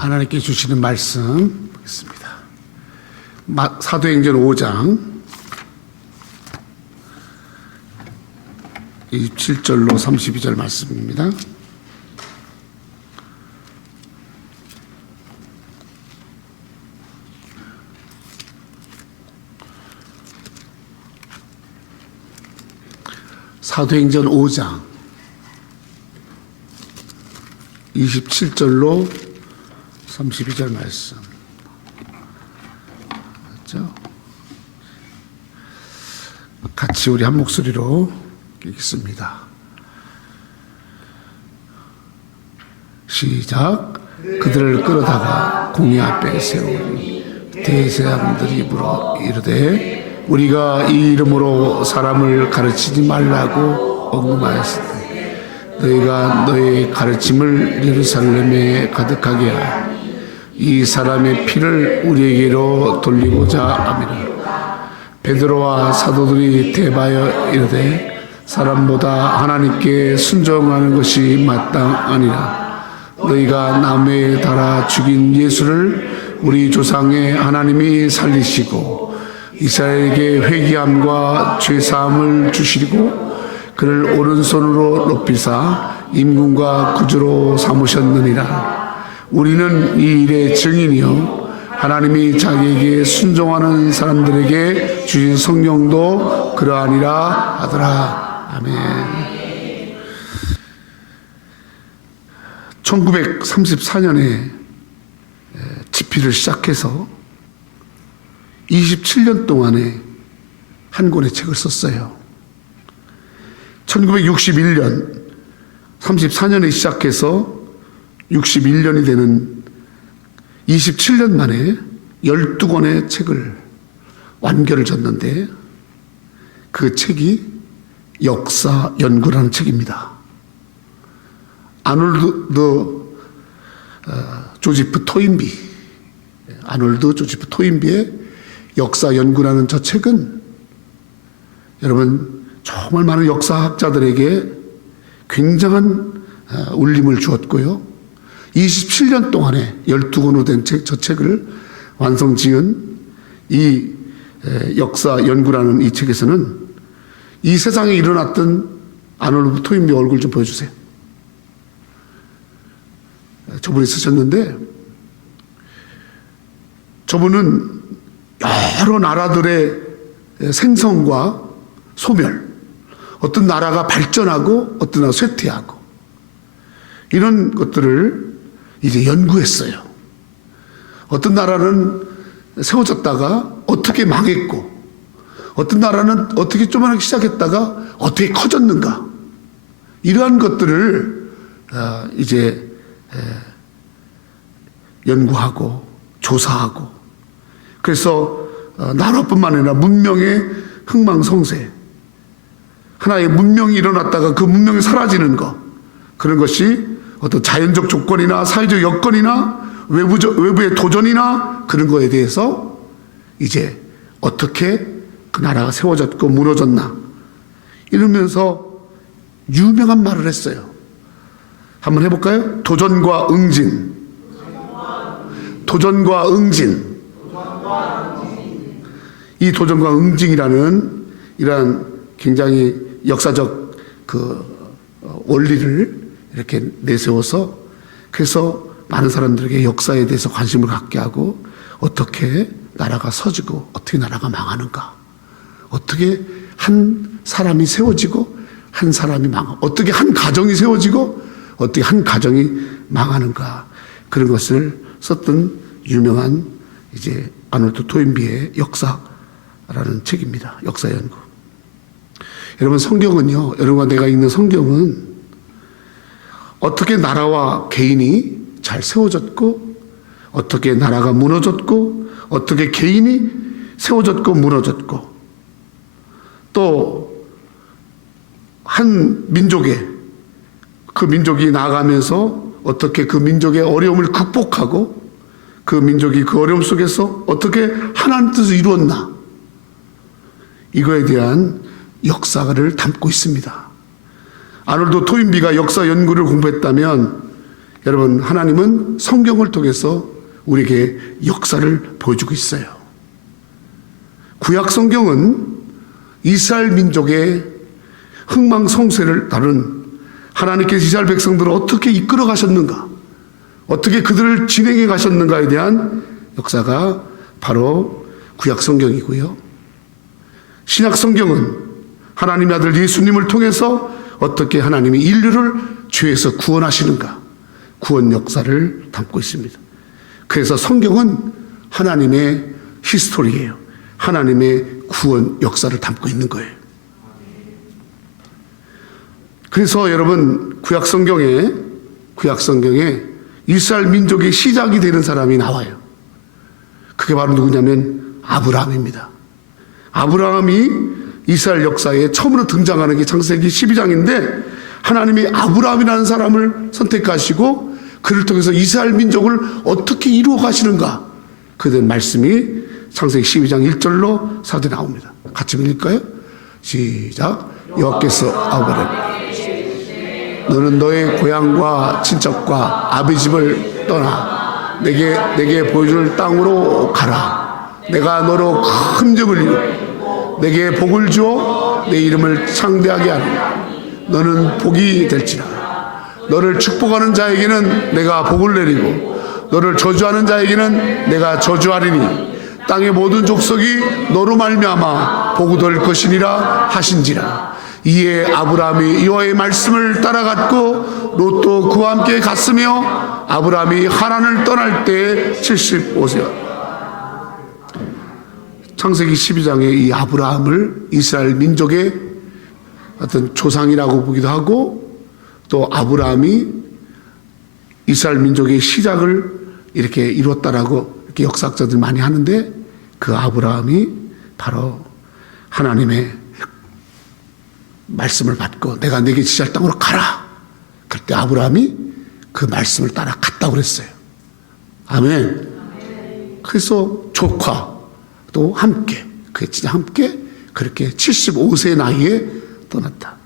하나님께 주시는 말씀 보겠습니다. 사도행전 5장 27절로 32절 말씀입니다. 사도행전 5장 27절로 32절 말씀. 그렇죠? 같이 우리 한 목소리로 읽겠습니다. 시작. 그들을 끌어다가 공회 앞에 세우니 대제사장들이 물어 이르되 우리가 이 이름으로 사람을 가르치지 말라고 언급하였으되 너희가 너희 가르침을 예루살렘에 가득하게 하여 이 사람의 피를 우리에게로 돌리고자 함이라. 베드로와 사도들이 대바여 이르되 사람보다 하나님께 순종하는 것이 마땅하니라. 너희가 나무에 달아 죽인 예수를 우리 조상의 하나님이 살리시고 이스라엘에게 회개함과 죄사함을 주시고 그를 오른손으로 높이사 임금과 구주로 삼으셨느니라. 우리는 이 일의 증인이요 하나님이 자기에게 순종하는 사람들에게 주신 성령도 그러하니라 하더라. 아멘. 1934년에 집필을 시작해서 27년 동안에 한 권의 책을 썼어요. 1961년 34년에 시작해서 61년이 되는 27년 만에 12권의 책을 완결을 졌는데 그 책이 역사 연구라는 책입니다. 아놀드 조지프 토인비의 역사 연구라는 저 책은 여러분 정말 많은 역사학자들에게 굉장한 울림을 주었고요. 27년 동안에 12권으로 된 저 책을 완성 지은 이 역사 연구라는 이 책에서는 이 세상에 일어났던 아놀드 토인비 얼굴 좀 보여주세요. 저분이 쓰셨는데 저분은 여러 나라들의 생성과 소멸, 어떤 나라가 발전하고 어떤 나라가 쇠퇴하고 이런 것들을 이제 연구했어요. 어떤 나라는 세워졌다가 어떻게 망했고 어떤 나라는 어떻게 조그맣게 시작했다가 어떻게 커졌는가 이러한 것들을 이제 연구하고 조사하고 그래서 나라뿐만 아니라 문명의 흥망성쇠 하나의 문명이 일어났다가 그 문명이 사라지는 것 그런 것이 어떤 자연적 조건이나 사회적 여건이나 외부의 도전이나 그런 거에 대해서 이제 어떻게 그 나라가 세워졌고 무너졌나 이러면서 유명한 말을 했어요. 한번 해볼까요? 도전과 응진. 이 도전과 응징이라는 이러한 굉장히 역사적 그 원리를 이렇게 내세워서 그래서 많은 사람들에게 역사에 대해서 관심을 갖게 하고 어떻게 나라가 서지고 어떻게 나라가 망하는가 어떻게 한 사람이 세워지고 한 사람이 망하고 어떻게 한 가정이 세워지고 어떻게 한 가정이 망하는가 그런 것을 썼던 유명한 이제 아놀드 토인비의 역사라는 책입니다. 역사 연구. 여러분 성경은요. 여러분과 내가 읽는 성경은 어떻게 나라와 개인이 잘 세워졌고 어떻게 나라가 무너졌고 어떻게 개인이 세워졌고 무너졌고 또 한 민족에 그 민족이 나아가면서 어떻게 그 민족의 어려움을 극복하고 그 민족이 그 어려움 속에서 어떻게 하나님 뜻을 이루었나 이거에 대한 역사를 담고 있습니다. 아놀드 토인비가 역사 연구를 공부했다면 여러분, 하나님은 성경을 통해서 우리에게 역사를 보여주고 있어요. 구약 성경은 이스라엘 민족의 흥망성쇠를 다룬 하나님께서 이스라엘 백성들을 어떻게 이끌어 가셨는가, 어떻게 그들을 진행해 가셨는가에 대한 역사가 바로 구약 성경이고요. 신약 성경은 하나님의 아들 예수님을 통해서 어떻게 하나님이 인류를 죄에서 구원하시는가, 구원 역사를 담고 있습니다. 그래서 성경은 하나님의 히스토리예요. 하나님의 구원 역사를 담고 있는 거예요. 그래서 여러분, 구약 성경에 이스라엘 민족의 시작이 되는 사람이 나와요. 그게 바로 누구냐면 아브라함입니다. 아브라함이 이스라엘 역사에 처음으로 등장하는 게 창세기 12장인데, 하나님이 아브라함이라는 사람을 선택하시고 그를 통해서 이스라엘 민족을 어떻게 이루어 가시는가, 그에 대한 말씀이 창세기 12장 1절로 4절에 나옵니다. 같이 읽을까요? 시작. 여호와께서 아브라함에게 너는 너의 고향과 친척과 아비 집을 떠나 내게 보여줄 땅으로 가라. 내가 너로 큰 족을 이루고 내게 복을 주어 내 이름을 창대하게 하리라. 너는 복이 될지라. 너를 축복하는 자에게는 내가 복을 내리고 너를 저주하는 자에게는 내가 저주하리니 땅의 모든 족속이 너로 말미암아 복이 될 것이니라 하신지라. 이에 아브라함이 여호와의 말씀을 따라갔고 롯도 그와 함께 갔으며 아브라함이 하란을 떠날 때 75세. 창세기 12장에 이 아브라함을 이스라엘 민족의 어떤 조상이라고 보기도 하고, 또 아브라함이 이스라엘 민족의 시작을 이렇게 이뤘다라고 이렇게 역사학자들 많이 하는데, 그 아브라함이 바로 하나님의 말씀을 받고 내가 내게 지시할 땅으로 가라. 그때 아브라함이 그 말씀을 따라 갔다고 그랬어요. 아멘. 그래서 조카도 함께, 그 진짜 함께 그렇게 75세 나이에 떠났다.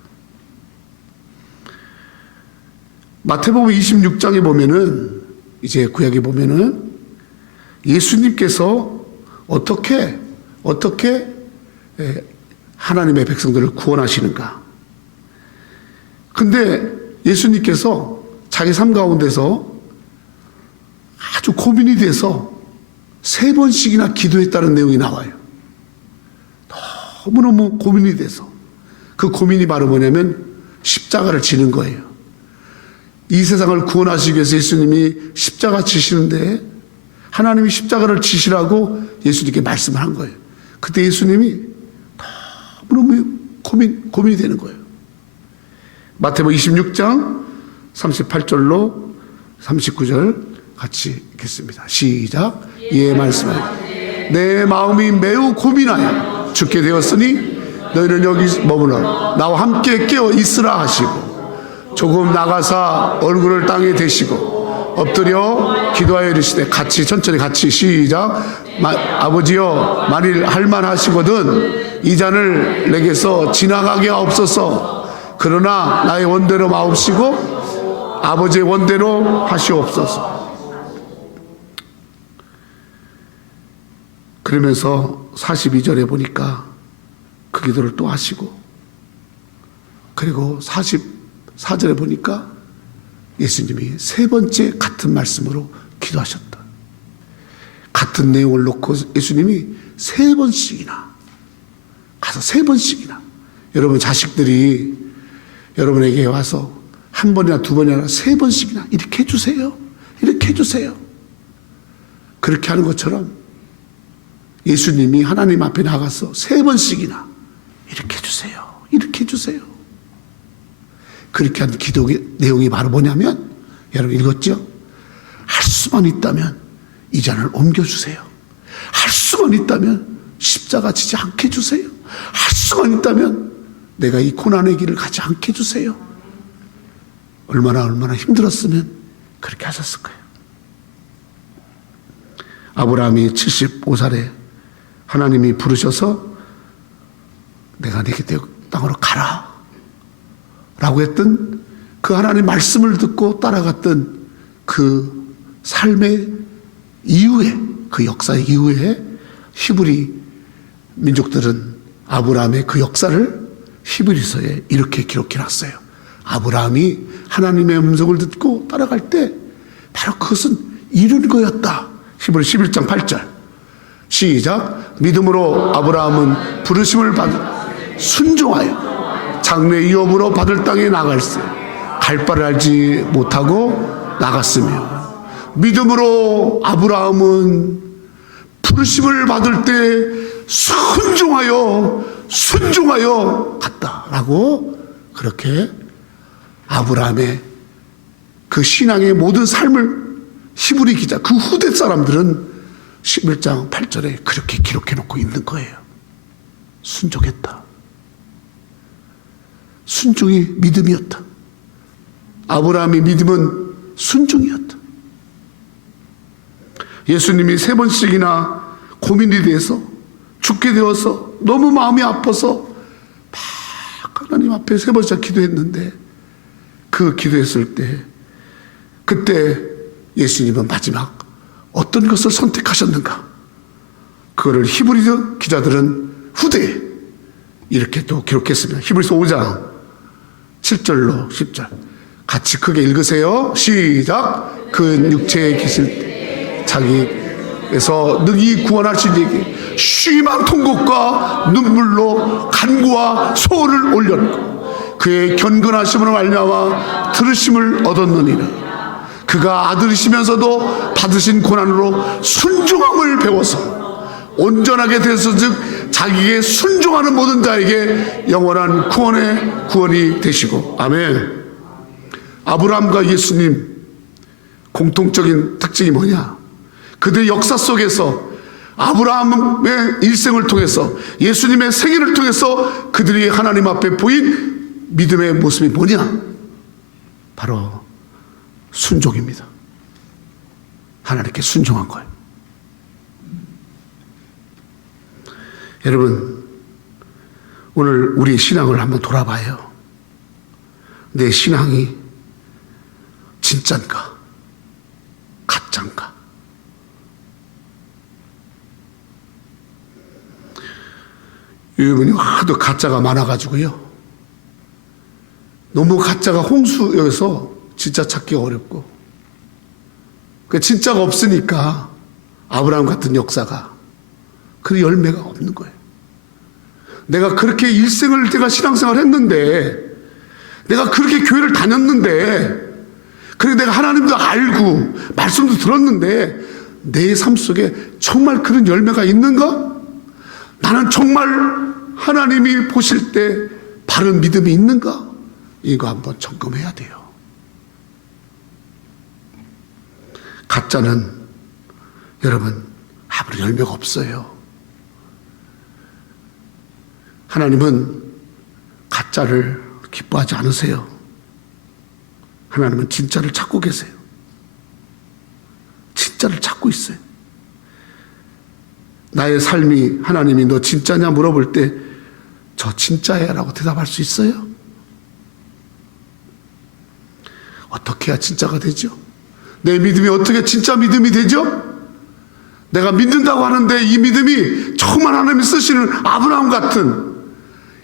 마태복음 26장에 보면은, 이제 구약에 보면은 예수님께서 어떻게 하나님의 백성들을 구원하시는가. 근데 예수님께서 자기 삶 가운데서 아주 고민이 돼서 3번씩이나 기도했다는 내용이 나와요. 너무너무 고민이 돼서. 그 고민이 바로 뭐냐면 십자가를 지는 거예요. 이 세상을 구원하시기 위해서 예수님이 십자가 지시는데, 하나님이 십자가를 지시라고 예수님께 말씀을 한 거예요. 그때 예수님이 너무너무 고민이 되는 거예요. 마태복음 26장 38절로 39절 같이 읽겠습니다. 시작. 이에 말씀하여 내 마음이 매우 고민하여 죽게 되었으니 너희는 여기 머무러 나와 함께 깨어 있으라 하시고, 조금 나가사 얼굴을 땅에 대시고 엎드려 기도하여 이르시되, 같이 천천히 같이 시작. 아버지여, 만일 할만하시거든 이 잔을 내게서 지나가게 하옵소서. 그러나 나의 원대로 마옵시고 아버지의 원대로 하시옵소서. 그러면서 42절에 보니까 그 기도를 또 하시고, 그리고 44절에 보니까 예수님이 3번째 같은 말씀으로 기도하셨다. 같은 내용을 놓고 예수님이 3번씩이나 가서 3번씩이나, 여러분 자식들이 여러분에게 와서 1번이나 2번이 아니라 3번씩이나 이렇게 해주세요, 이렇게 해주세요, 그렇게 하는 것처럼 예수님이 하나님 앞에 나가서 3번씩이나 이렇게 해주세요, 이렇게 해주세요, 그렇게 한 기도 내용이 바로 뭐냐면, 여러분 읽었죠? 할 수만 있다면 이 잔을 옮겨주세요. 할 수만 있다면 십자가 지지 않게 해주세요. 할 수만 있다면 내가 이 고난의 길을 가지 않게 해주세요. 얼마나 힘들었으면 그렇게 하셨을 거예요. 아브라함이 75살에 하나님이 부르셔서 내가 내게 땅으로 가라 라고 했던 그 하나님 말씀을 듣고 따라갔던 그 삶의 이후에, 그 역사 이후에 히브리 민족들은 아브라함의 그 역사를 히브리서에 이렇게 기록해 놨어요. 아브라함이 하나님의 음성을 듣고 따라갈 때 바로 그것은 이룬 거였다. 히브리 11장 8절 시작. 믿음으로 아브라함은 부르심을 받아 순종하여 장래 위업으로 받을 땅에 나갈세 갈 바를 알지 못하고 나갔으며, 믿음으로 아브라함은 부르심을 받을 때 순종하여 갔다라고, 그렇게 아브라함의 그 신앙의 모든 삶을 히브리 기자, 그 후대 사람들은 11장 8절에 그렇게 기록해 놓고 있는 거예요. 순종했다. 순종이 믿음이었다. 아브라함의 믿음은 순종이었다. 예수님이 3번씩이나 고민이 돼서 죽게 되어서 너무 마음이 아파서 막 하나님 앞에 3번씩 기도했는데, 그 기도했을 때 그때 예수님은 마지막 어떤 것을 선택하셨는가, 그거를 히브리 기자들은 후대에 이렇게 또 기록했습니다. 히브리서 5장 7절로 10절 같이 크게 읽으세요. 시작. 그 육체에 계실 때 자기에서 능히 구원하신 이에게 심한 통곡과 눈물로 간구와 소원을 올렸고 그의 견근하심으로 말미암아 들으심을 얻었느니라. 그가 아들이시면서도 받으신 고난으로 순종함을 배워서 온전하게 되서 즉 자기에게 순종하는 모든 자에게 영원한 구원이 되시고. 아멘. 아브라함과 예수님 공통적인 특징이 뭐냐? 그들의 역사 속에서 아브라함의 일생을 통해서 예수님의 생애를 통해서 그들이 하나님 앞에 보인 믿음의 모습이 뭐냐? 바로 순종입니다. 하나님께 순종한 거예요. 여러분, 오늘 우리의 신앙을 한번 돌아봐요. 내 신앙이 진짠가 가짠가? 요즘은 하도 가짜가 많아가지고요, 너무 가짜가 홍수여서 진짜 찾기가 어렵고, 그 진짜가 없으니까 아브라함 같은 역사가 그 열매가 없는 거예요. 내가 그렇게 일생을 내가 신앙생활 했는데, 내가 그렇게 교회를 다녔는데, 그리고 내가 하나님도 알고 말씀도 들었는데 내 삶 속에 정말 그런 열매가 있는가? 나는 정말 하나님이 보실 때 바른 믿음이 있는가? 이거 한번 점검해야 돼요. 가짜는 여러분 아무런 열매가 없어요. 하나님은 가짜를 기뻐하지 않으세요. 하나님은 진짜를 찾고 계세요. 진짜를 찾고 있어요. 나의 삶이 하나님이 너 진짜냐 물어볼 때 저 진짜야 라고 대답할 수 있어요? 어떻게 해야 진짜가 되죠? 내 믿음이 어떻게 진짜 믿음이 되죠? 내가 믿는다고 하는데 이 믿음이 정말 하나님이 쓰시는 아브라함 같은,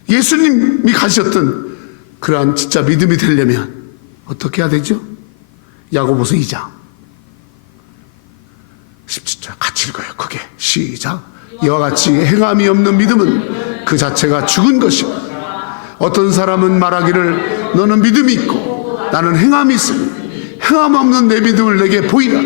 예수님이 가셨던 그러한 진짜 믿음이 되려면 어떻게 해야 되죠? 야고보서 2장 17절 같이 읽어요. 그게 시작. 이와 같이 행함이 없는 믿음은 그 자체가 죽은 것이고, 어떤 사람은 말하기를 너는 믿음이 있고 나는 행함이 있으니 행함 없는 내 믿음을 내게 보이라.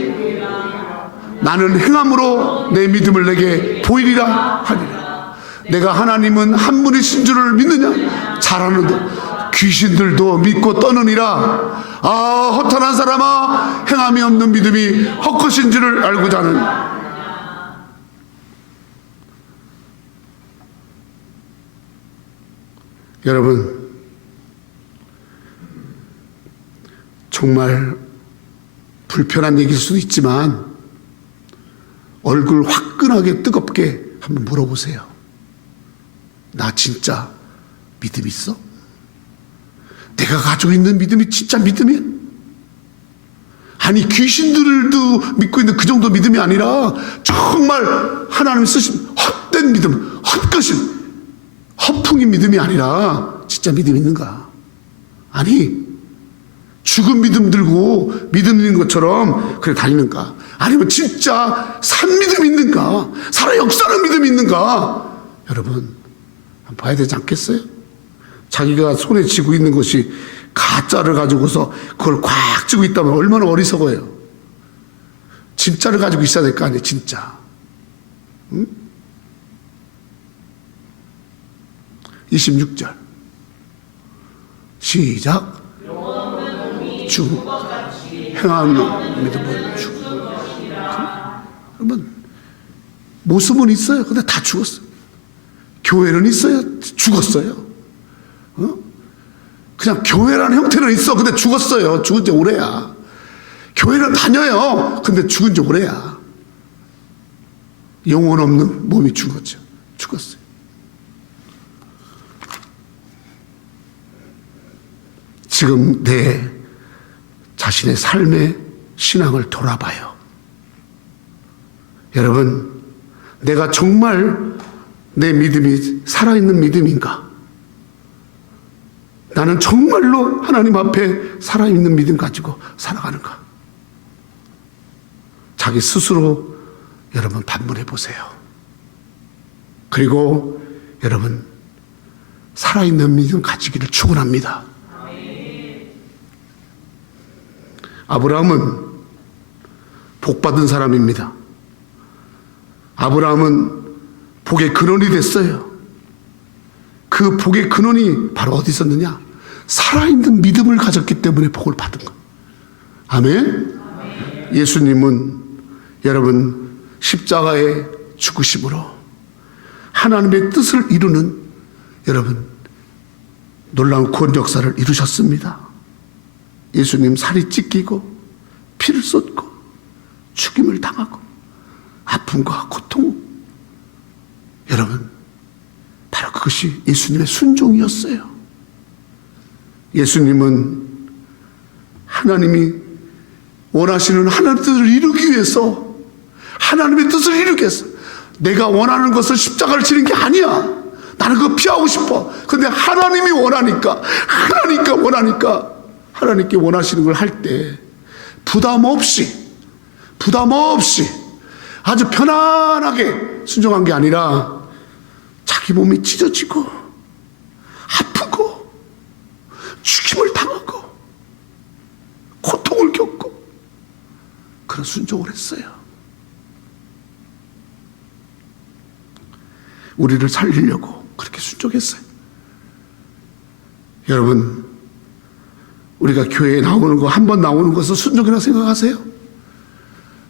나는 행함으로 내 믿음을 내게 보이리라 하리라. 내가 하나님은 한 분이신 줄을 믿느냐? 잘하는데 귀신들도 믿고 떠느니라. 아, 허탄한 사람아, 행함이 없는 믿음이 헛것인 줄을 알고자 하느냐. 여러분, 정말 불편한 얘기일 수도 있지만 얼굴 화끈하게 뜨겁게 한번 물어보세요. 나 진짜 믿음 있어? 내가 가지고 있는 믿음이 진짜 믿음이야? 아니 귀신들도 믿고 있는 그 정도 믿음이 아니라 정말 하나님이 쓰신 헛된 믿음, 헛것인 허풍인 믿음이 아니라 진짜 믿음 있는가? 아니 죽은 믿음 들고 믿음 있는 것처럼 그래 다니는가? 아니면 진짜 산 믿음 있는가? 살아 역사하는 믿음이 있는가? 여러분 한번 봐야 되지 않겠어요? 자기가 손에 쥐고 있는 것이 가짜를 가지고서 그걸 꽉 쥐고 있다면 얼마나 어리석어요. 진짜를 가지고 있어야 될 거 아니에요. 진짜. 응? 26절 시작. 주 행하는 믿음은 죽. 그러면 모습은 있어요. 근데 다 죽었어요. 교회는 있어요. 죽었어요. 그냥 교회라는 형태는 있어. 근데 죽었어요. 죽은 지 오래야. 교회는 다녀요. 근데 죽은 지 오래야. 영혼 없는 몸이 죽었죠. 죽었어요. 지금 내 자신의 삶의 신앙을 돌아봐요. 여러분, 내가 정말 내 믿음이 살아있는 믿음인가? 나는 정말로 하나님 앞에 살아있는 믿음 가지고 살아가는가? 자기 스스로 여러분 반문해 보세요. 그리고 여러분 살아있는 믿음 가지기를 축원합니다. 아브라함은 복받은 사람입니다. 아브라함은 복의 근원이 됐어요. 그 복의 근원이 바로 어디 있었느냐? 살아있는 믿음을 가졌기 때문에 복을 받은 것. 아멘? 예수님은 여러분 십자가의 죽으심으로 하나님의 뜻을 이루는 여러분 놀라운 구원 역사를 이루셨습니다. 예수님 살이 찢기고 피를 쏟고 죽임을 당하고 아픔과 고통, 여러분 바로 그것이 예수님의 순종이었어요. 예수님은 하나님이 원하시는 하나님의 뜻을 이루기 위해서, 하나님의 뜻을 이루기 위해서 내가 원하는 것을 십자가를 지는 게 아니야. 나는 그거 피하고 싶어. 근데 하나님이 원하니까 하나님께 원하시는 걸 할 때 부담 없이 아주 편안하게 순종한 게 아니라 자기 몸이 찢어지고 아프고 죽임을 당하고 고통을 겪고 그런 순종을 했어요. 우리를 살리려고 그렇게 순종했어요. 여러분, 우리가 교회에 나오는 거, 한 번 나오는 것을 순종이라고 생각하세요?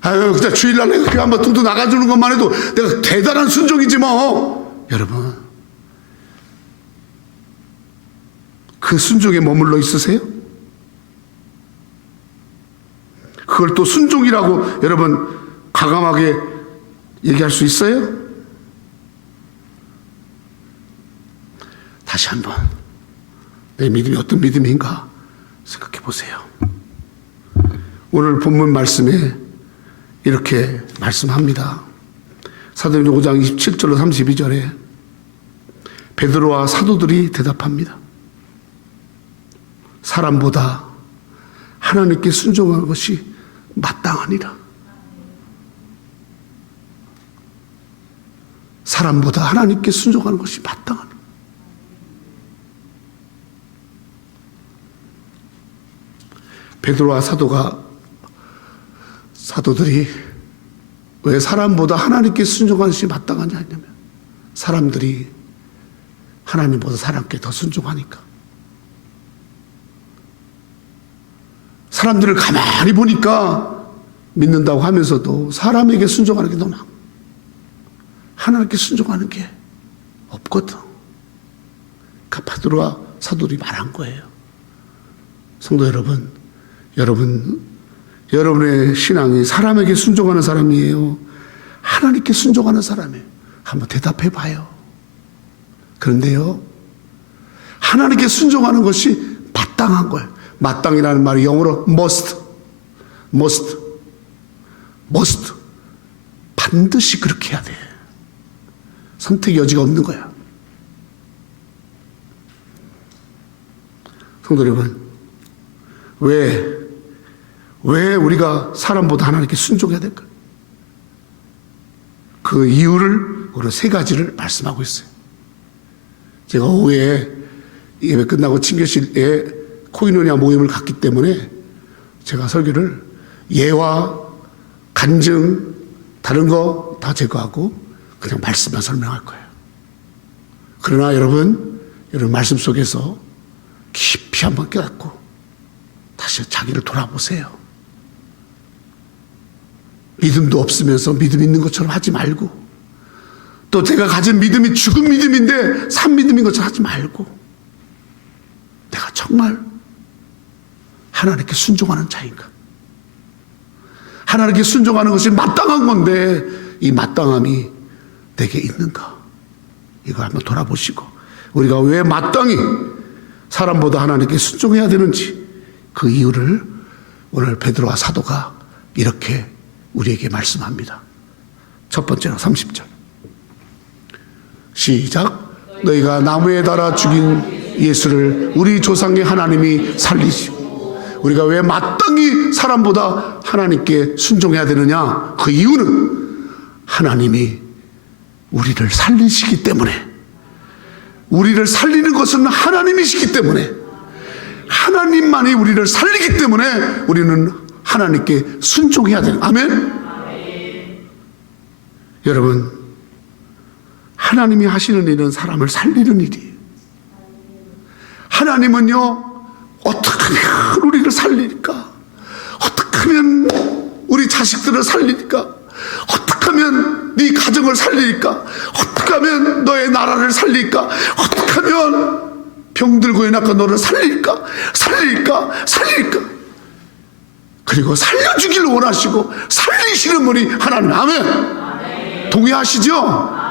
아유, 그냥 주일날 내가 교회 한번 둥둥 나가주는 것만 해도 내가 대단한 순종이지 뭐. 여러분, 그 순종에 머물러 있으세요? 그걸 또 순종이라고 여러분 과감하게 얘기할 수 있어요? 다시 한번 내 믿음이 어떤 믿음인가 생각해 보세요. 오늘 본문 말씀에 이렇게 말씀합니다. 사도행전 5장 27절로 32절에 베드로와 사도들이 대답합니다. 사람보다 하나님께 순종하는 것이 마땅하니라. 사람보다 하나님께 순종하는 것이 마땅하니라. 베드로와 사도들이 왜 사람보다 하나님께 순종하는 것이 마땅하냐 하냐면 사람들이 하나님보다 사람께 더 순종하니까. 사람들을 가만히 보니까 믿는다고 하면서도 사람에게 순종하는 게 너무 많고 하나님께 순종하는 게 없거든. 그러니까 베드로와 사도들이 말한 거예요. 성도 여러분, 여러분의 신앙이 사람에게 순종하는 사람이에요? 하나님께 순종하는 사람이에요? 한번 대답해 봐요. 그런데요, 하나님께 순종하는 것이 마땅한 거예요. 마땅이라는 말이 영어로 must. must. 반드시 그렇게 해야 돼. 선택의 여지가 없는 거야. 성도 여러분, 왜 우리가 사람보다 하나님께 순종해야 될까? 그 이유를 오늘 세 가지를 말씀하고 있어요. 제가 오후에 예배 끝나고 친교실에 코이노니아 모임을 갔기 때문에 제가 설교를 예와 간증 다른 거 다 제거하고 그냥 말씀만 설명할 거예요. 그러나 여러분 말씀 속에서 깊이 한번 깨닫고 다시 자기를 돌아보세요. 믿음도 없으면서 믿음 있는 것처럼 하지 말고, 또 제가 가진 믿음이 죽은 믿음인데 산 믿음인 것처럼 하지 말고, 내가 정말 하나님께 순종하는 자인가? 하나님께 순종하는 것이 마땅한 건데 이 마땅함이 내게 있는가? 이거 한번 돌아보시고, 우리가 왜 마땅히 사람보다 하나님께 순종해야 되는지 그 이유를 오늘 베드로와 사도가 이렇게 우리에게 말씀합니다. 첫 번째로 30절 시작. 너희가 나무에 달아 죽인 예수를 우리 조상의 하나님이 살리시고. 우리가 왜 마땅히 사람보다 하나님께 순종해야 되느냐? 그 이유는 하나님이 우리를 살리시기 때문에, 우리를 살리는 것은 하나님이시기 때문에, 하나님만이 우리를 살리기 때문에 우리는 하나님께 순종해야 돼요. 아멘? 여러분, 하나님이 하시는 일은 사람을 살리는 일이에요. 하나님은요, 어떻게 하면 우리를 살릴까? 어떻게 하면 우리 자식들을 살릴까? 어떻게 하면 네 가정을 살릴까? 어떻게 하면 너의 나라를 살릴까? 어떻게 하면 병들고 해놨고 너를 살릴까? 그리고 살려주기를 원하시고 살리시는 분이 하나님. 아멘. 동의하시죠?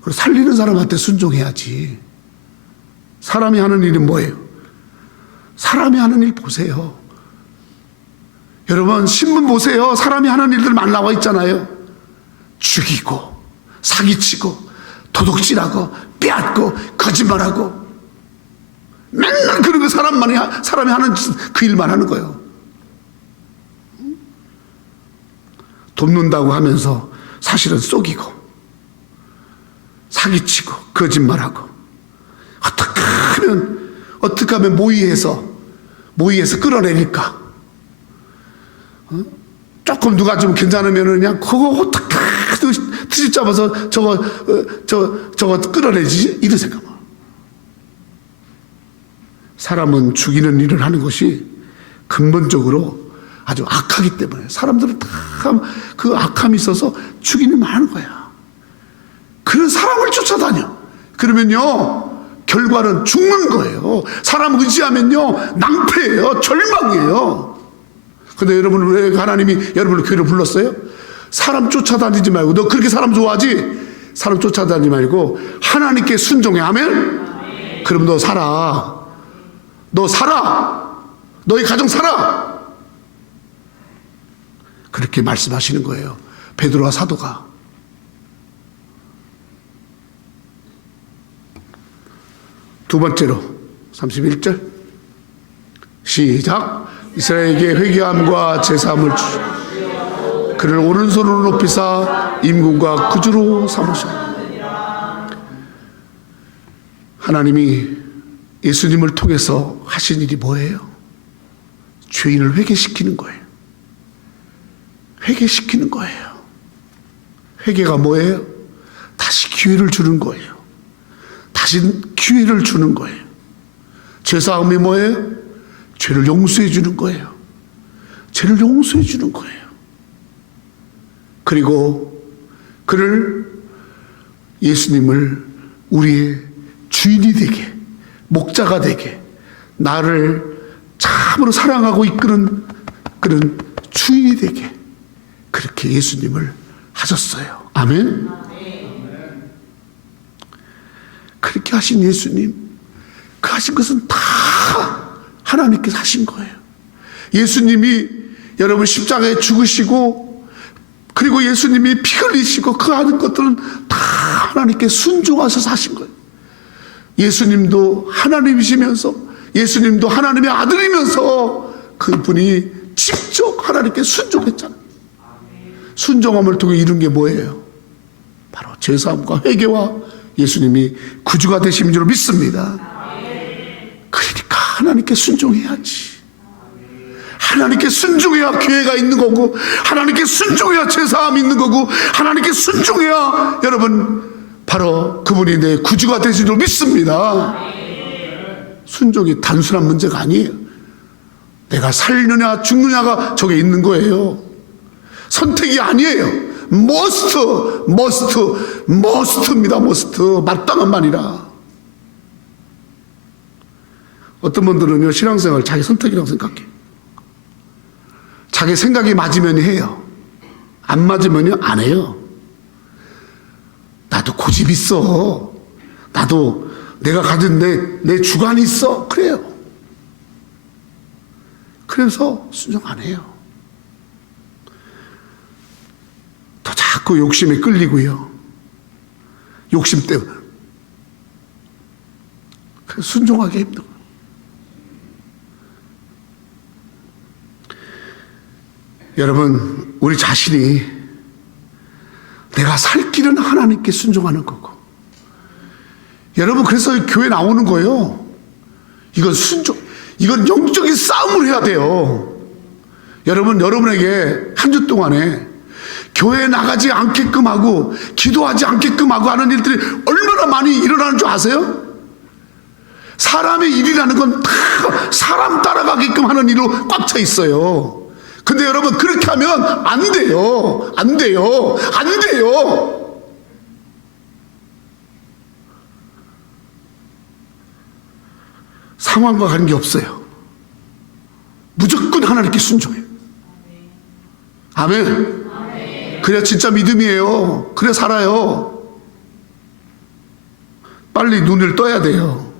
그리고 살리는 사람한테 순종해야지. 사람이 하는 일은 뭐예요? 사람이 하는 일 보세요. 여러분 신문 보세요. 사람이 하는 일들 많이 나와 있잖아요. 죽이고 사기치고 도둑질하고 빼앗고 거짓말하고 맨날 그런 거 사람이 하는 그 일만 하는 거예요. 돕는다고 하면서 사실은 속이고 사기치고 거짓말하고, 어떻게 하면 모의해서 끌어내릴까? 조금 누가 좀 괜찮으면은 그냥 그거 어떻게 트집 잡아서 저거 끌어내지? 이런 생각만. 사람은 죽이는 일을 하는 것이 근본적으로 아주 악하기 때문에 사람들은 다 그 악함이 있어서 죽이는 일만 하는 거야. 그런 사람을 쫓아다녀. 그러면요 결과는 죽는 거예요. 사람 의지하면요 낭패예요. 절망이에요. 근데 여러분 왜 하나님이 여러분을 교회를 불렀어요? 사람 쫓아다니지 말고, 너 그렇게 사람 좋아하지? 사람 쫓아다니지 말고 하나님께 순종해. 아멘? 그럼 너 살아. 너의 가정 살아. 그렇게 말씀하시는 거예요, 베드로와 사도가. 두 번째로 31절 시작. 이스라엘에게 회개함과 제사함을 주시고 그를 오른손으로 높이사 임금과 구주로 삼으셨다. 하나님이 예수님을 통해서 하신 일이 뭐예요? 죄인을 회개시키는 거예요. 회개시키는 거예요. 회개가 뭐예요? 다시 기회를 주는 거예요. 다시 기회를 주는 거예요. 제사함이 뭐예요? 죄를 용서해 주는 거예요. 죄를 용서해 주는 거예요. 그리고 예수님을 우리의 주인이 되게, 목자가 되게, 나를 참으로 사랑하고 이끄는 그런 주인이 되게 그렇게 예수님을 하셨어요. 아멘? 그렇게 하신 예수님, 그 하신 것은 다 하나님께서 하신 거예요. 예수님이 여러분 십자가에 죽으시고 그리고 예수님이 피 흘리시고 그 하는 것들은 다 하나님께 순종하셔서 사신 거예요. 예수님도 하나님이시면서 예수님도 하나님의 아들이면서 그분이 직접 하나님께 순종했잖아요. 순종함을 통해 이룬 게 뭐예요? 바로 죄사함과 회개와 예수님이 구주가 되신 줄 믿습니다. 그러니까 하나님께 순종해야지. 하나님께 순종해야 교회가 있는 거고, 하나님께 순종해야 죄사함이 있는 거고, 하나님께 순종해야 여러분 바로 그분이 내 구주가 되신 줄 믿습니다. 순종이 단순한 문제가 아니에요. 내가 살느냐 죽느냐가 저게 있는 거예요. 선택이 아니에요. must입니다. must. 마땅한 말이라. 어떤 분들은요, 신앙생활 자기 선택이라고 생각해요. 자기 생각이 맞으면 해요. 안 맞으면요, 안 해요. 나도 고집 있어. 나도 내가 가진 내 주관이 있어. 그래요. 그래서 순종 안 해요. 더 자꾸 욕심에 끌리고요. 욕심 때문에. 그래서 순종하기 힘들어요. 여러분, 우리 자신이 내가 살 길은 하나님께 순종하는 거고. 여러분, 그래서 교회 나오는 거예요. 이건 순종, 이건 영적인 싸움을 해야 돼요. 여러분, 여러분에게 한 주 동안에 교회에 나가지 않게끔 하고 기도하지 않게끔 하고 하는 일들이 얼마나 많이 일어나는 줄 아세요? 사람의 일이라는 건 다 사람 따라가게끔 하는 일로 꽉 차 있어요. 근데 여러분, 그렇게 하면 안 돼요. 안 돼요. 안 돼요. 상황과 관계없어요. 무조건 하나님께 순종해요. 아멘. 그래야 진짜 믿음이에요. 그래 살아요. 빨리 눈을 떠야 돼요.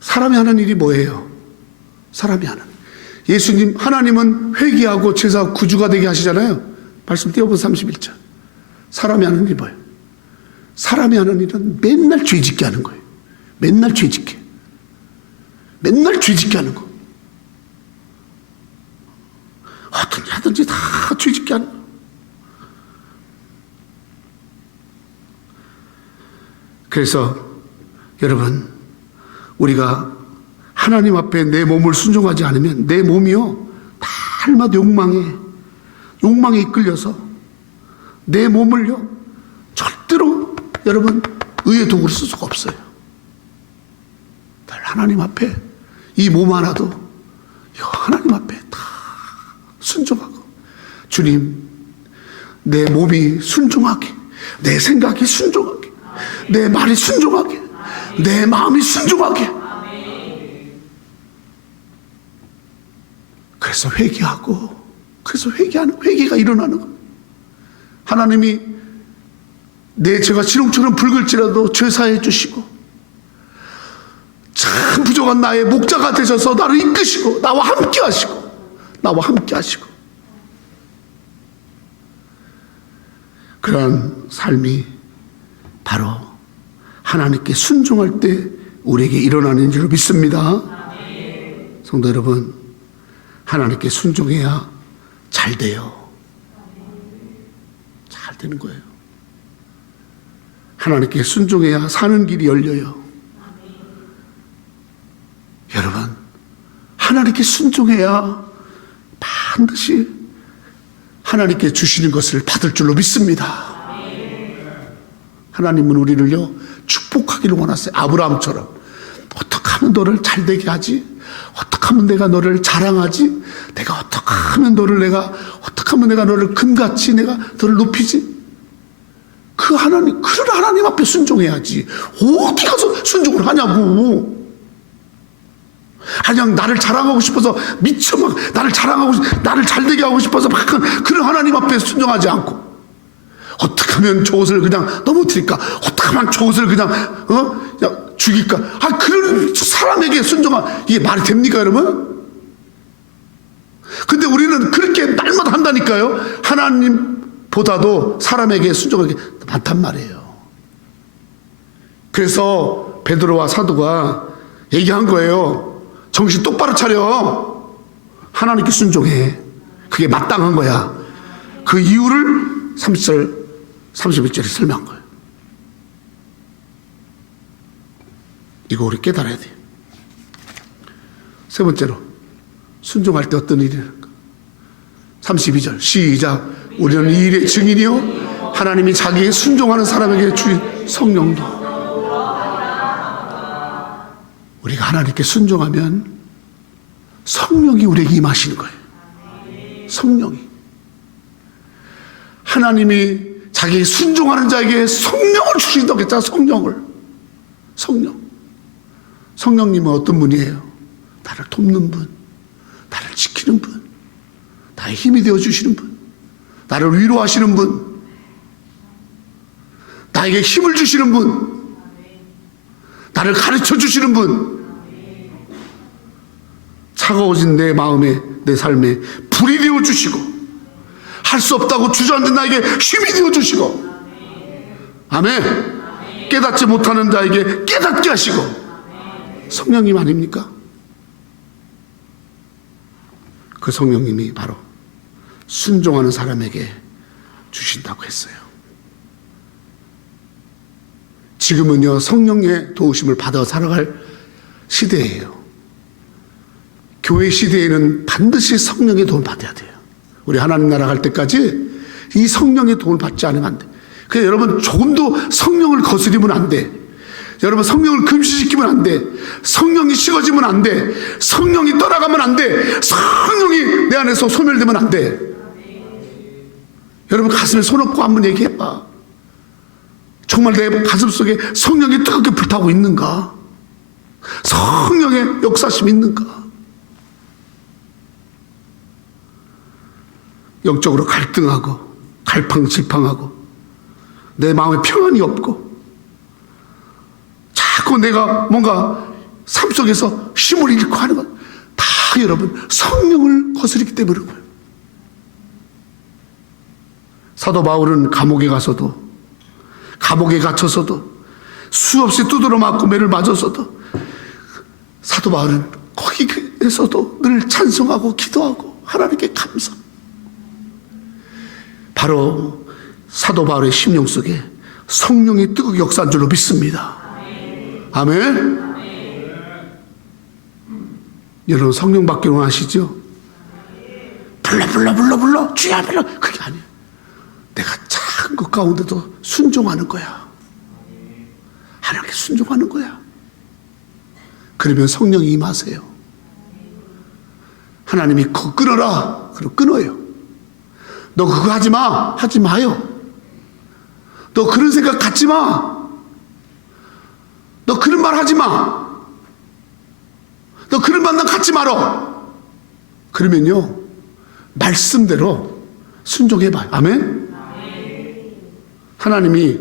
사람이 하는 일이 뭐예요? 사람이 하는, 예수님 하나님은 회개하고 제사 구주가 되게 하시잖아요. 말씀 띄워보세요. 31절. 사람이 하는 일이 뭐예요? 사람이 하는 일은 맨날 죄짓게 하는 거예요. 맨날 죄짓게, 맨날 죄짓게 하는 거. 어떻게 하든지 다 죄짓게 하는 거. 그래서 여러분, 우리가 하나님 앞에 내 몸을 순종하지 않으면 내 몸이요, 날마다 욕망에 이끌려서 내 몸을요, 절대로 여러분 의의 도구로 쓸 수가 없어요. 하나님 앞에 이 몸 하나도 하나님 앞에 다 순종하고, 주님, 내 몸이 순종하게, 내 생각이 순종하게, 내 말이 순종하게, 내 마음이 순종하게. 그래서 회개하고, 그래서 회개가 일어나는 거예요. 하나님이 내 죄가 지렁처럼 붉을지라도 죄 사해 주시고, 참 부족한 나의 목자가 되셔서 나를 이끄시고 나와 함께 하시고 그런 삶이 바로 하나님께 순종할 때 우리에게 일어나는 줄 믿습니다. 성도 여러분, 하나님께 순종해야 잘 돼요. 잘 되는 거예요. 하나님께 순종해야 사는 길이 열려요. 여러분, 하나님께 순종해야 반드시 하나님께 주시는 것을 받을 줄로 믿습니다. 하나님은 우리를요, 축복하기를 원하세요. 아브라함처럼. 어떻게 하면 너를 잘되게 하지? 어떻게 하면 내가 너를 자랑하지? 내가 어떻게 하면 내가 너를 금같이 내가 너를 높이지? 그런 하나님 앞에 순종해야지. 어디 가서 순종을 하냐고. 그냥 나를 자랑하고 싶어서 미쳐 막 나를 잘되게 하고 싶어서 막 그런 하나님 앞에 순종하지 않고, 어떻게 하면 저것을 그냥 넘어뜨릴까? 어떻게 하면 저것을 그냥 죽일까? 그런 사람에게 순종한, 이게 말이 됩니까, 여러분? 근데 우리는 그렇게 날마다 한다니까요. 하나님보다도 사람에게 순종하는 게 많단 말이에요. 그래서 베드로와 사도가 얘기한 거예요. 정신 똑바로 차려. 하나님께 순종해. 그게 마땅한 거야. 그 이유를 30절, 31절에 설명한 거예요. 이거 우리 깨달아야 돼요. 세 번째로, 순종할 때 어떤 일이 일어날까? 32절 시작. 우리는 이 일의 증인이요 하나님이 자기에게 순종하는 사람에게 주신 성령도. 우리가 하나님께 순종하면 성령이 우리에게 임하시는 거예요. 성령이. 하나님이 자기에게 순종하는 자에게 성령을 주신다고 했잖아. 성령. 성령님은 어떤 분이에요? 나를 돕는 분, 나를 지키는 분, 나의 힘이 되어주시는 분, 나를 위로하시는 분, 나에게 힘을 주시는 분, 나를 가르쳐주시는 분, 차가워진 내 마음에, 내 삶에 불이 되어주시고, 할 수 없다고 주저앉은 나에게 힘이 되어주시고, 아멘. 깨닫지 못하는 자에게 깨닫게 하시고, 성령님 아닙니까? 그 성령님이 바로 순종하는 사람에게 주신다고 했어요. 지금은요, 성령의 도우심을 받아 살아갈 시대예요. 교회 시대에는 반드시 성령의 도움을 받아야 돼요. 우리 하나님 나라 갈 때까지 이 성령의 도움을 받지 않으면 안 돼. 그래서 여러분, 조금도 성령을 거스리면 안 돼. 여러분, 성령을 금시시키면 안 돼. 성령이 식어지면 안 돼. 성령이 떠나가면 안 돼. 성령이 내 안에서 소멸되면 안 돼. 여러분, 가슴에 손 얹고 한번 얘기해봐. 정말 내 가슴 속에 성령이 뜨겁게 불타고 있는가? 성령의 역사심이 있는가? 영적으로 갈등하고 갈팡질팡하고 내 마음에 평안이 없고 자꾸 내가 뭔가 삶 속에서 힘을 잃고 하는 것, 다 여러분 성령을 거스르기 때문에 그런 거예요. 사도 바울은 감옥에 가서도, 감옥에 갇혀서도, 수없이 두드러 맞고 매를 맞았어도 사도 바울은 거기에서도 늘 찬송하고 기도하고 하나님께 감사. 바로 사도 바울의 심령 속에 성령이 뜨겁게 역사한 줄로 믿습니다. 아멘. 여러분, 성령 받기를 원하시죠? 불러 주야 불러. 그게 아니에요. 내가 작은 것 가운데도 순종하는 거야. 하나님께 순종하는 거야. 그러면 성령이 임하세요. 하나님이 그거 끊어라. 그럼 끊어요. 너 그거 하지 마. 하지 마요. 너 그런 생각 갖지 마. 너 그런 말 하지 마. 너 그런 만남 갖지 말어. 그러면요, 말씀대로 순종해봐요. 아멘? 하나님이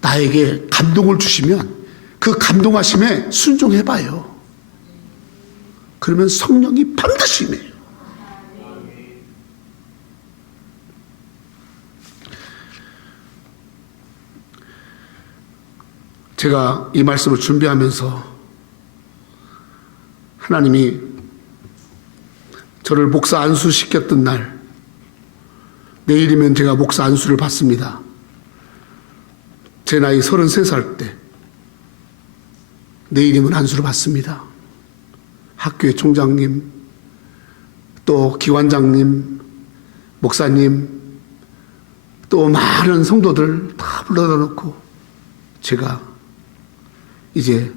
나에게 감동을 주시면 그 감동하심에 순종해봐요. 그러면 성령이 반드시 임해요. 제가 이 말씀을 준비하면서 하나님이 저를 목사 안수시켰던 날, 내일이면 제가 목사 안수를 받습니다. 제 나이 33살 때 내일이면 안수를 받습니다. 학교의 총장님, 또 기관장님, 목사님, 또 많은 성도들 다 불러다 놓고 제가 이제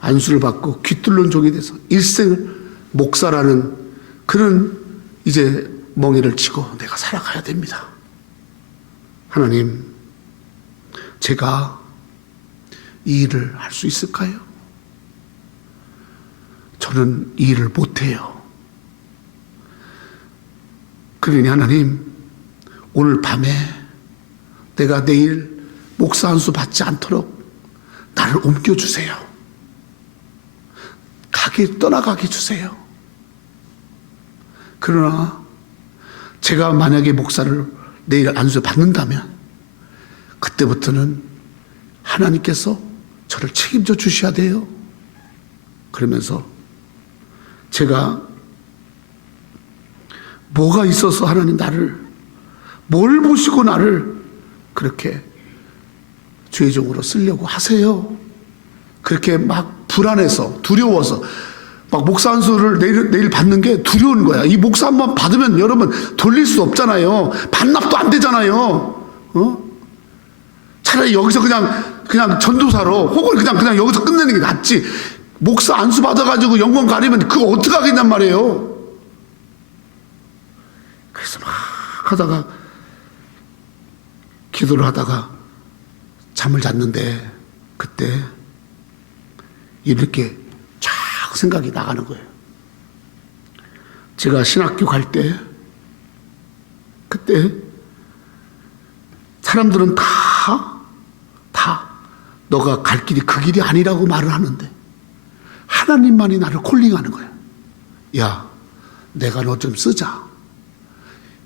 안수를 받고 귀뚫는 종이 돼서 일생을 목사라는 그런 이제 멍에를 치고 내가 살아가야 됩니다. 하나님, 제가 이 일을 할 수 있을까요? 저는 이 일을 못해요. 그러니 하나님, 오늘 밤에 내가 내일 목사 안수 받지 않도록 나를 옮겨주세요. 떠나가게 주세요. 그러나 제가 만약에 목사를 내일 안수에 받는다면 그때부터는 하나님께서 저를 책임져 주셔야 돼요. 그러면서 제가 뭐가 있어서 하나님 뭘 보시고 나를 그렇게 주의 종으로 쓰려고 하세요. 그렇게 막 불안해서 두려워서 막 목사 안수를 내일 받는 게 두려운 거야. 이 목사 한번 받으면 여러분 돌릴 수 없잖아요. 반납도 안 되잖아요. 차라리 여기서 그냥 전도사로 혹은 그냥 여기서 끝내는 게 낫지. 목사 안수 받아가지고 영광 가리면 그거 어떻게 하겠냔 말이에요. 그래서 막 하다가 기도를 하다가 잠을 잤는데 그때 이렇게 쫙 생각이 나가는 거예요. 제가 신학교 갈 때 그때 사람들은 다 너가 갈 길이 그 길이 아니라고 말을 하는데 하나님만이 나를 콜링하는 거예요. 야, 내가 너 좀 쓰자.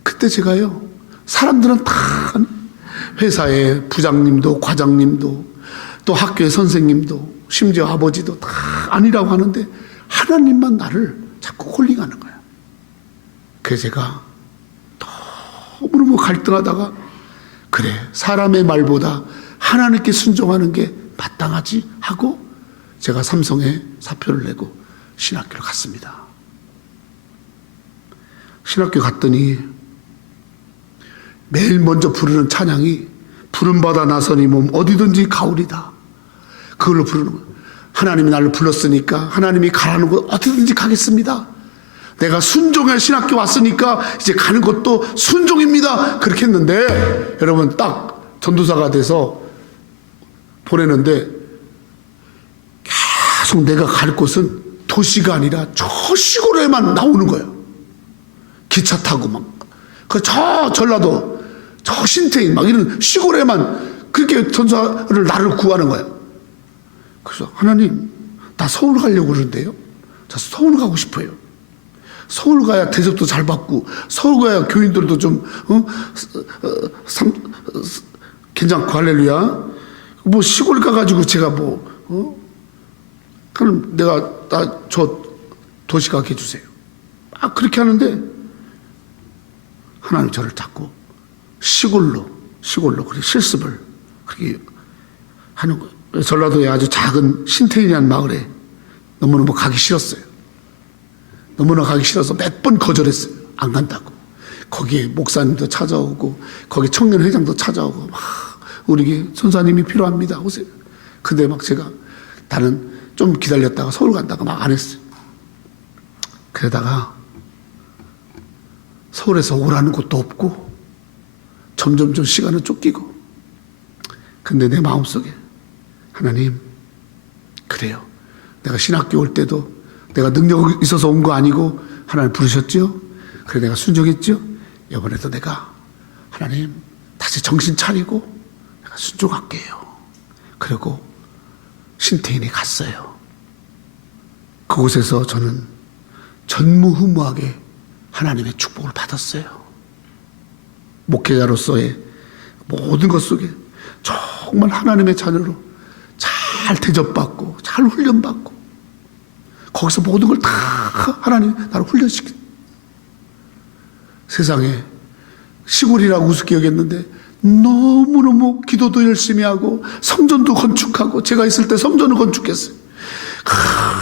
그때 제가요, 사람들은 다 회사의 부장님도 과장님도 또 학교의 선생님도 심지어 아버지도 다 아니라고 하는데 하나님만 나를 자꾸 콜링하는 거예요. 그래서 제가 너무너무 갈등하다가 그래, 사람의 말보다 하나님께 순종하는 게 마땅하지 하고 제가 삼성에 사표를 내고 신학교를 갔습니다. 신학교 갔더니 매일 먼저 부르는 찬양이 부름받아 나서니 몸 어디든지 가오리다. 그걸로 부르는 거예요. 하나님이 나를 불렀으니까 하나님이 가라는 곳 어디든지 가겠습니다. 내가 순종의 신학교 왔으니까 이제 가는 것도 순종입니다. 그렇게 했는데 여러분 딱 전도사가 돼서 보내는데 계속 내가 갈 곳은 도시가 아니라 저 시골에만 나오는 거예요. 기차 타고 막. 저 전라도, 저 신태인 막 이런 시골에만 그렇게 전도사를 나를 구하는 거예요. 그래서 하나님, 나 서울 가려고 그러는데요. 저 서울 가고 싶어요. 서울 가야 대접도 잘 받고 서울 가야 교인들도 좀 괜찮고 할렐루야. 뭐 시골 가가지고 제가 그럼 내가 저 도시 가게 해주세요. 막 그렇게 하는데 하나님 저를 자꾸 시골로 그렇게 실습을 그렇게 하는 거예요. 전라도에 아주 작은 신태인이라는 마을에 너무너무 가기 싫었어요. 너무나 가기 싫어서 몇 번 거절했어요. 안 간다고. 거기에 목사님도 찾아오고 거기 청년회장도 찾아오고 막 우리 선사님이 필요합니다. 오세요. 근데 막 제가 나는 좀 기다렸다가 서울 간다고 막 안 했어요. 그러다가 서울에서 오라는 곳도 없고 점점 좀 시간은 쫓기고 근데 내 마음속에 하나님 그래요. 내가 신학교 올 때도 내가 능력이 있어서 온 거 아니고 하나님 부르셨죠? 그래 내가 순종했죠? 이번에도 내가 하나님 다시 정신 차리고 내가 순종할게요. 그리고 신태인에 갔어요. 그곳에서 저는 전무후무하게 하나님의 축복을 받았어요. 목회자로서의 모든 것 속에 정말 하나님의 자녀로 잘 대접받고 잘 훈련받고 거기서 모든 걸 다 하나님 나를 훈련시켰. 세상에 시골이라고 우습게 여겼는데 너무너무 기도도 열심히 하고 성전도 건축하고 제가 있을 때 성전을 건축했어요.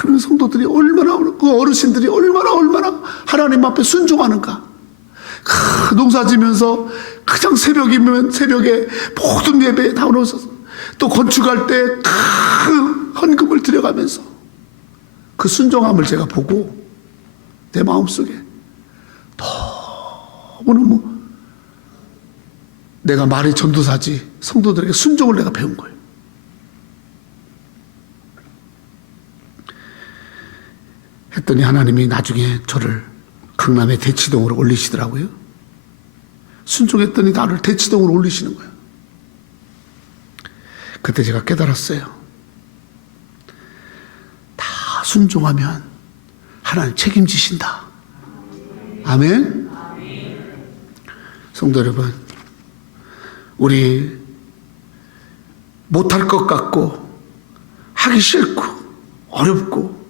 그 성도들이 얼마나 그 어르신들이 얼마나 하나님 앞에 순종하는가. 농사 지면서 가장 새벽이면 새벽에 모든 예배에 다 나오셔서 또 건축할 때 그 헌금을 들여가면서 그 순종함을 제가 보고 내 마음속에 너무너무 내가 말이 전도사지 성도들에게 순종을 내가 배운 거예요. 했더니 하나님이 나중에 저를 강남의 대치동으로 올리시더라고요. 순종했더니 나를 대치동으로 올리시는 거예요. 그때 제가 깨달았어요. 순종하면 하나님 책임지신다. 아멘. 성도 여러분, 우리 못할 것 같고 하기 싫고 어렵고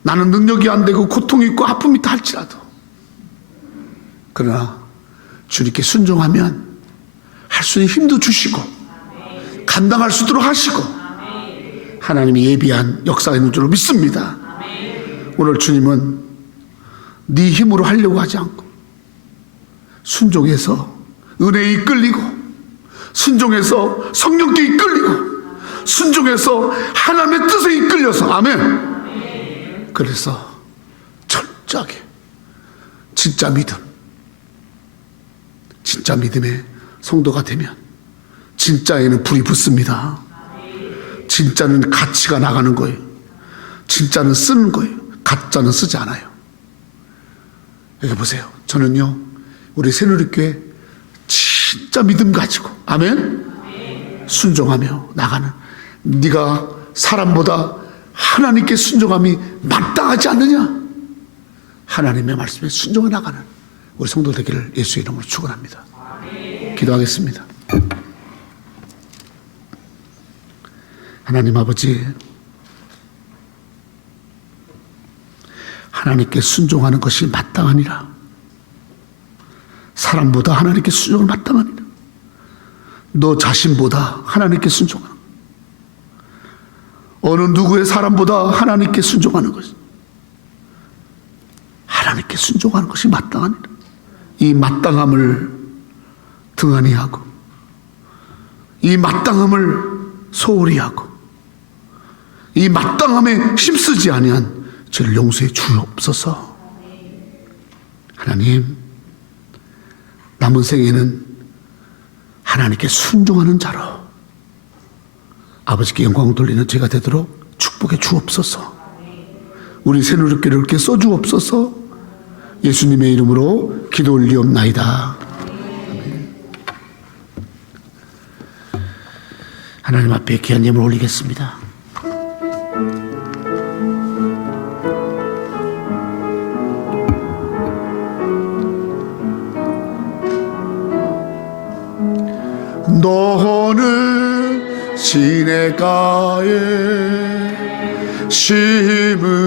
나는 능력이 안 되고 고통이 있고 아픔이 있다 할지라도, 그러나 주님께 순종하면 할 수 있는 힘도 주시고 감당할 수 있도록 하시고 하나님이 예비한 역사가 있는 줄로 믿습니다. 오늘 주님은 네 힘으로 하려고 하지 않고 순종해서 은혜에 이끌리고, 순종해서 성령께 이끌리고, 순종해서 하나님의 뜻에 이끌려서, 아멘. 그래서 철저하게 진짜 믿음, 진짜 믿음의 성도가 되면 진짜에는 불이 붙습니다. 진짜는 가치가 나가는 거예요. 진짜는 쓰는 거예요. 가짜는 쓰지 않아요. 여기 보세요. 저는요, 우리 새누리교회 진짜 믿음 가지고, 아멘, 순종하며 나가는, 네가 사람보다 하나님께 순종함이 마땅하지 않느냐, 하나님의 말씀에 순종해 나가는 우리 성도 되기를 예수의 이름으로 축원합니다. 기도하겠습니다. 하나님 아버지, 하나님께 순종하는 것이 마땅하니라. 사람보다 하나님께 순종을 마땅하니라. 너 자신보다 하나님께 순종하는, 어느 누구의 사람보다 하나님께 순종하는 것이, 하나님께 순종하는 것이 마땅하니라. 이 마땅함을 등한히 하고, 이 마땅함을 소홀히 하고, 이 마땅함에 힘쓰지 아니한 저를 용서해 주옵소서. 하나님, 남은 생에는 하나님께 순종하는 자로 아버지께 영광 돌리는 제가 되도록 축복해 주옵소서. 우리 새누리교회를 이렇게 써주옵소서. 예수님의 이름으로 기도 올리옵나이다. 아멘. 하나님 앞에 귀한 예물 올리겠습니다. 너는 시냇가에 심은